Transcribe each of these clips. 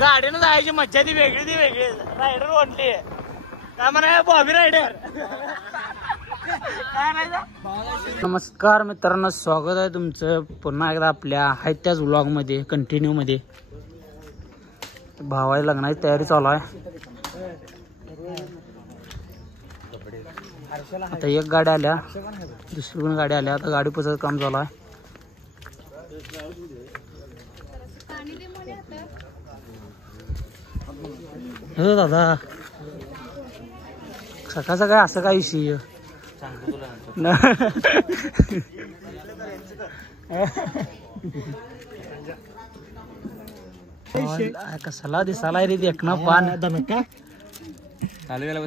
गाडीनं जायची मज्जा ती वेगळी रायडर ओढली काय म्हणा बॉबी रायडर. नमस्कार मित्रांनो, स्वागत आहे तुमचं पुन्हा एकदा आपल्या आहेत त्याच व्लॉग मध्ये कंटिन्यू मध्ये. भावाच्या लग्नाची तयारी चालू आहे. आता एक गाडी आल्या, दुसरी पण गाडी आल्या. आता गाडी पोचायचं काम चालू आहे. हो दादा, सकाळ सकाळ असं काय विषय कसला दिसाला रे देखना पान चालू गेला.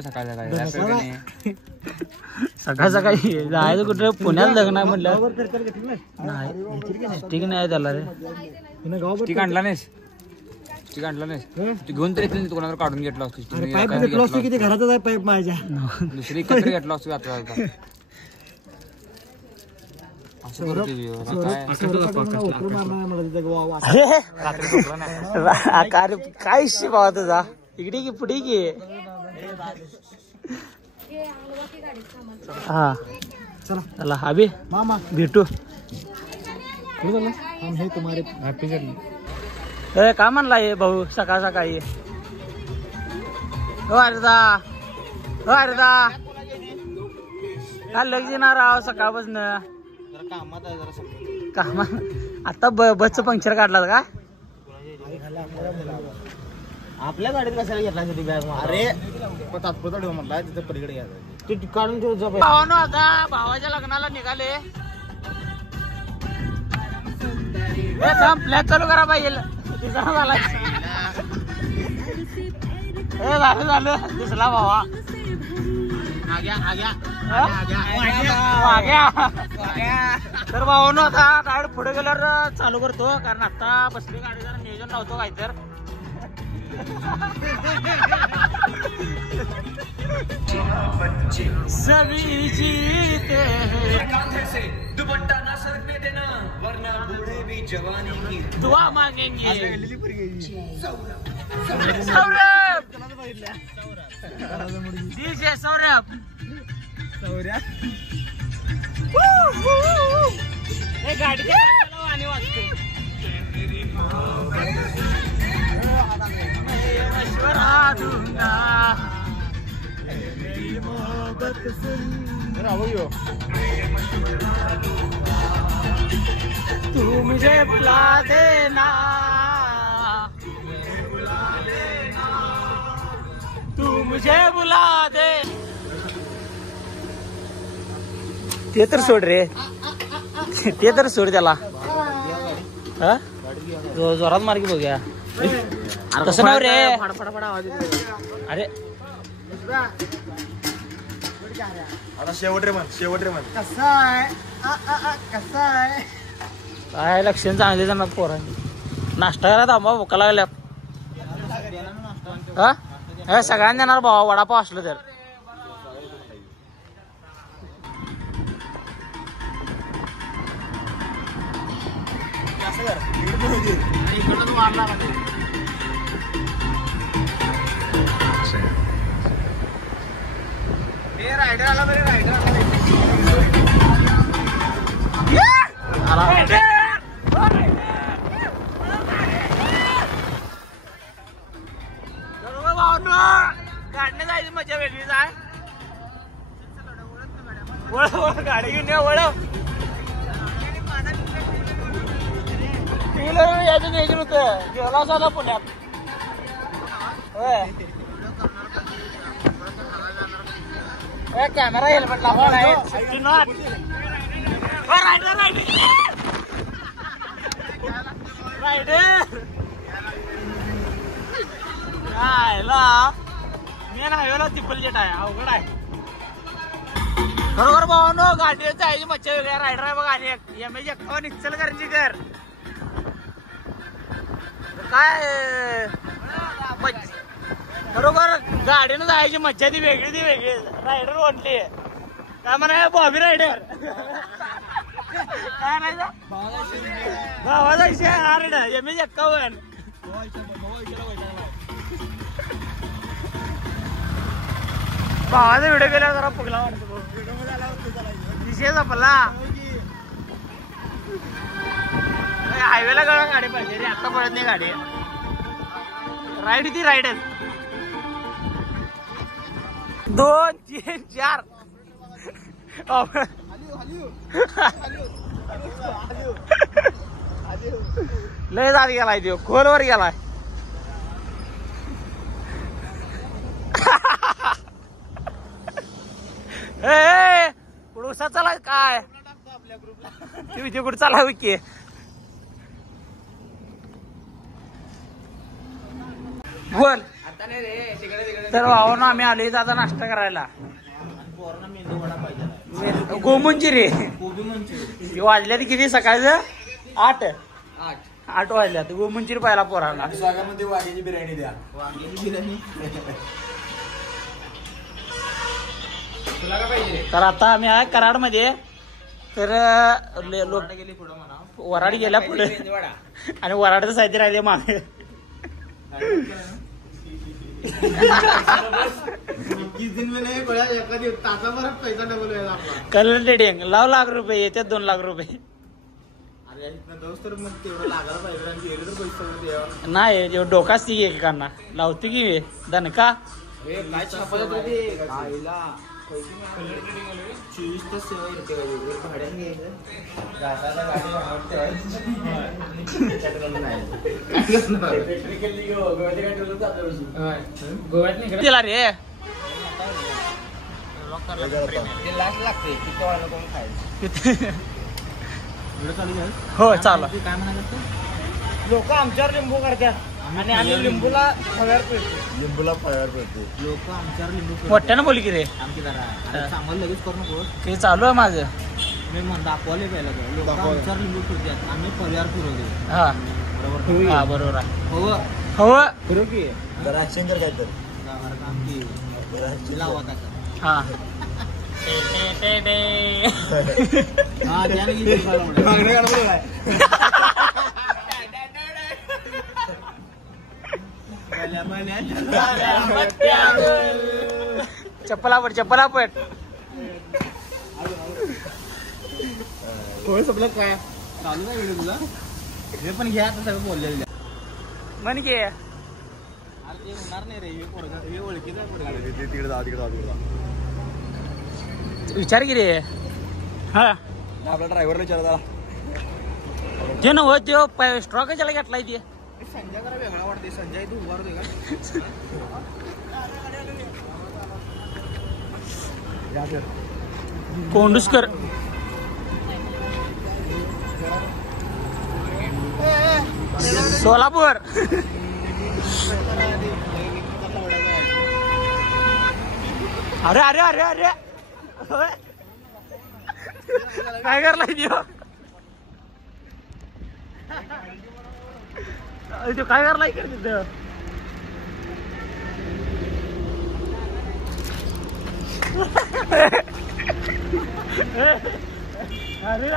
सकाळ सकाळी जायचं कुठे, पुण्यात लग्न आहे म्हटलं. नाही ठीक नाही त्याला रे. ठीक आणला नाहीस, ठीक आणला नाहीस तू घेऊन तरी कोणावर काढून घेतला असतो. किती घरातच आहे पाईप माझ्या, दुसरी एकत्र घेतला असतो. आता काय इशी बाबा तुझा, इकडे की पुढे की. हा चला चला अभि मामा भेटू. काय म्हणला हे भाऊ सकाळ सकाळी. हो अरेदा, हो अरेदा काय लग्न राव सकाळपासून काम. आता बसचं पंक्चर काढला का आपल्या गाडीत कशाला घेतला बॅग. अरे तात्पुरता ठेव म्हटला, तिथे पलीकडे घ्यायचं ते काढून ठेव. भावानो आता भावाच्या लग्नाला निघाले. फ्लॅग चालू करा पाहिजे. झालं दिसला भावा. तर भावानो आता गाडी पुढे गेल्यावर चालू करतो, कारण आता बसली गाडी जरा नियोजन लावतो काय तर. सभी जीते हैं दुपट्टा ना सरकने देना, वरना बूढ़े भी जवानी की दुआ मांगेंगे. सौरभ डीजे सौरभ गाडी आणि वाजते. मशवरा दूंगा मेरी मोहब्बत सुन, तू मुझे बुला देना, तू मुझे बुला दे. ते तर सोड रे, ते तर सोड त्याला. जोरात मार्गी बघूया. तसं नाव रे. अरे आता शेवट रे म्हण, शेवट रे म्हण. कसा आहे कसा आहे काय लक्षण चांगले जाणार पोरांनी. नाश्ता करा थांबा, भुका लागल्या. हा सगळ्यांना देणार भावा वडापाव असलं तर. रायडर आला बरे, रायडर गाडीने जायची मजा वेगळीच आहे. वळ गाडी घेऊन या, वळ याचं नियोजन होतं. गेला झाला पुण्यात. कॅमेरा हेल्मेट लावला नाही. रायडर मेन हायवेला तिप्पल जेट आहे, अवघड आहे बरोबर भावानो. गाडीवर जायची मच्छा वेगळ्या. रायडर आहे बघा आणि एमएच एक्कावन्न निश्चल करायची कर काय बरोबर. गाडीनं जायची मज्जा ती वेगळी रायडर ओढली काय म्हणा बॉबी रायडर. काय नाही भावाचा विषय. एमएच 51 भावाचा व्हिडिओ केला जरा फुगला वाटतो विषय आपला हायवेला गळा गाडी पाहिजे रे आता पडत नाही गाडी राईड ती राईडच 2 3 4 लय जात गेलाय तो खोलवर गेलाय उसा चला काय तुम्ही कुठे चाला की बोल तर भावानं आम्ही आलोय आता नाश्ता करायला गोमंची रे वाजल्यात किती सकाळचं 8 वाजल्यात गोमंचीर पाहिला पोरांना वांग्याची बिर्याणी द्या तर आता आम्ही आहे कराड मध्ये तर वराड गेल्या पुढे आणि वराडचं साहित्य राहिले मागे कलर ट्रेडिंग लाव लाख रुपये येतात 2 लाख रुपये नाही डोकाच ती एकेकांना लावते की दणका तिला रे हो चालू काय म्हणायचं लोक आमच्यावर लिंबू करतात आणि आम्ही लिंबूला फळ्यावर पडतो लोक आमच्यावर लिंबू मोठ्यानं बोल की रे आमची चांगलं लगेच करू नको ते चालू आहे माझं मी दाखवले पहिला लोक आमच्यावर लिंबू फिरतात आम्ही फळ्यावर फिरवले हा बरोबर आहे हो हो फिरव की जरा ऍक्शन कर काय तर हा चप्पला पड सगळं काय चालू नाही व्हिडिओ तुला हे पण घ्या आता सगळं बोललेलं म्हण की होणार नाही रे ओळखीचं विचार की रे हा आपला ड्रायव्हरला विचार ते न हो त्यो स्ट्रॉक त्याला घेतलाय ते संजय जरा वेगळा वाटते संजय तू उभारतोय का कोंडुसकर सोलापूर अरे अरे अरे अरे काय करलाय तो काय करलाय का तिथं अरे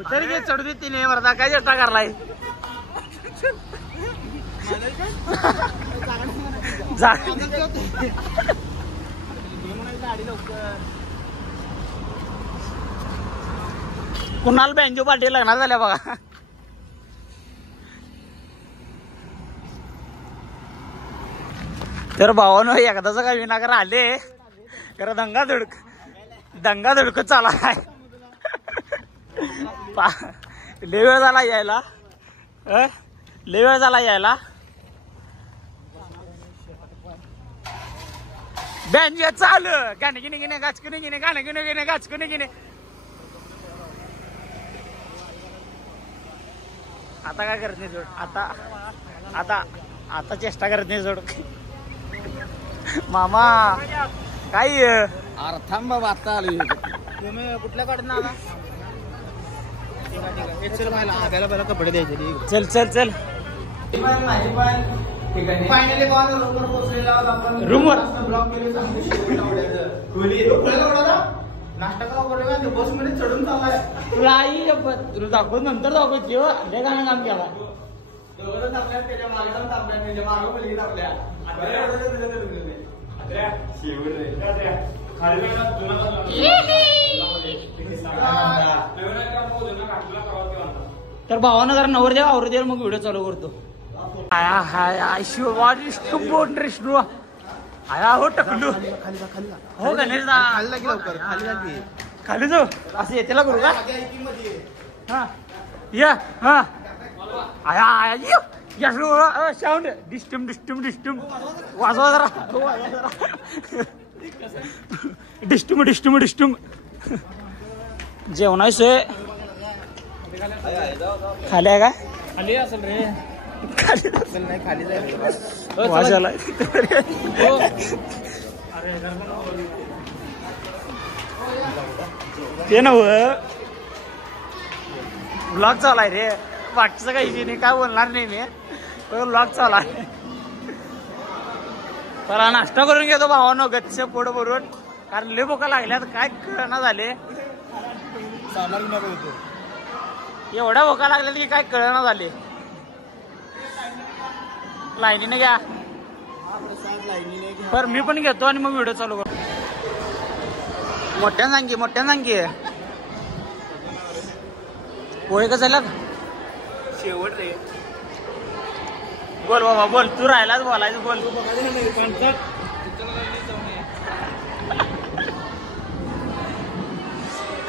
उतर घे चढू दे तिने वरदा काय चेष्टा करलाय कुणाल बँजो पार्टी लग्नात झाल्या बघा तर भावानं एकदाचा काय विनाकर आले खरं दंगा धुडक चाला आहे लय वेळ झाला यायला बँजो चालू गाणे गिने गाचकुने गिने गाणे गिने गाचकुने गिने आता काय करत नाही सोड आता चेष्टा करत नाही सोड मामा काय थांब बाबा आता आलो तुम्ही कुठल्या काढून आला चल कपडे द्यायचे चल माझी पण ठिकाणी फायनली रूमवर पोहोचलेला आहोत आपण. रूमवर ब्लॉक केले सांगू नाश्ता का करूया बस मध्ये चढून चाललाय. तुला आई तुला दाखवत नंतर दाखवत जेव्हा लय गाणं काम केला. दोघं थांबल्या त्याच्या मागे जाऊन थांबल्या त्याच्या मागे मुलगी थांबल्या. तर भावानं जरा नवर द्या आवर द्या मग व्हिडिओ चालू करतो. आया हाय शिवाजी बोट रेस्टू आया हो टकलू हो गणेश दा खाली लवकर खाली खाली जाऊ असं येतेला करू का हा या हा आया आया या साऊंड डिस्टम डिस्टम डिस्टम वाजवा जरा डिस्टम डिस्टम डिस्टम जेवणाशे खाली आहे का खाली असेल रे खाली असेल नाही खाली जायला वाजायला ते नव ब्लॉग चालाय रे बाकीचं काही नाही काय बोलणार नाही मी ब्लॉग चालाय. मला नाश्ता करून घेतो भावानो गच्च पोट भरून कारण लय भुका लागल्यात काय कळना झाले. एवढ्या भुका लागल्यात की काय कळना झाले. लाईनीने घ्या पर मी पण घेतो आणि मग व्हिडिओ चालू करतो. मोठ्यानं सांगी मोठ्यानं सांगी पोहे कसं झालं शेवट रे. बोल बाबा बोल तू राहिलाच बोलायचं बोल.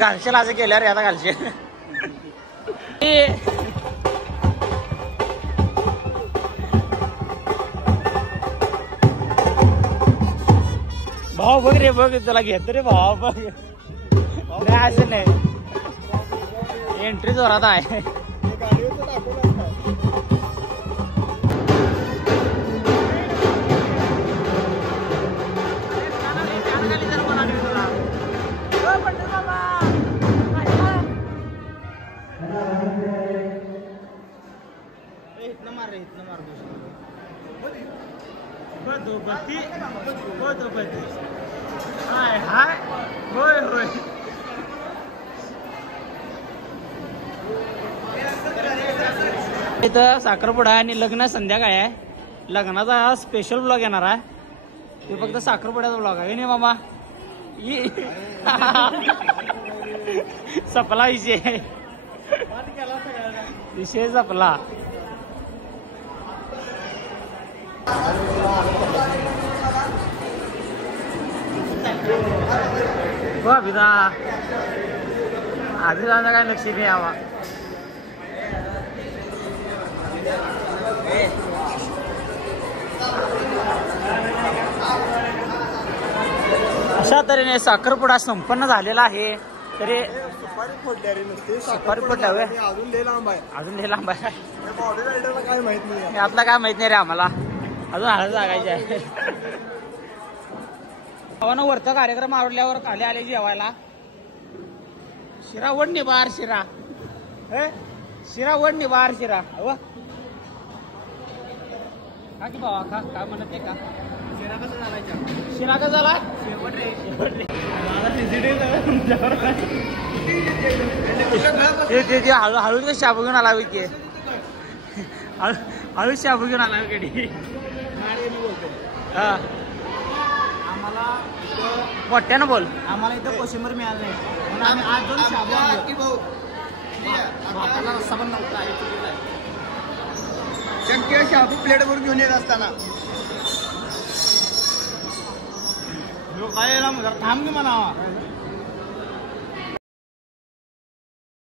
घालशेल असं केल्यावर आता घालशे भाऊ बघ रे बघ त्याला घेतो रे भाऊ बघ नाही असं नाही एंट्री जोरात आहे. हाय हाय होय होय इथं साखरपुडा आणि लग्न संध्याकाळी आहे. लग्नाचा स्पेशल ब्लॉग येणार आहे. ते फक्त साखरपुड्याचा ब्लॉग आहे नाही मामा सपला विषय विषय सपला. हो बिदा आधी जाणं काय लक्ष नाही यावा. अशा तऱ्हेने साखरपुडा संपन्न झालेला आहे. तरी सुपारी फोडल्या अजून लय लांब आहे. अजून लय लांब आहे. काय माहित नाही यातला काय माहित नाही रे आम्हाला अजून हळद जागायची आहे. भावानं वरचा कार्यक्रम आवडल्यावर खाली आले जेवायला. शिरा वड निबार शिरा शिरा वड निबार शिरा का की भावा का काय म्हणत आहे का शिरा कसा झाला शिरा का झाला शेवट रे ते हळू का शाबू घेऊन आला की हळू शाबू घेऊन आला कधी हा आम्हाला मोठ्यानं बोल. आम्हाला इथं कोशिंबर मिळालं नाही म्हणून आम्ही आज दोन शाबू आणले. भाताला रस्सा पण नव्हता शक्य शाबू प्लेट भरून घेऊन येत असताना काय थांब की म्हणा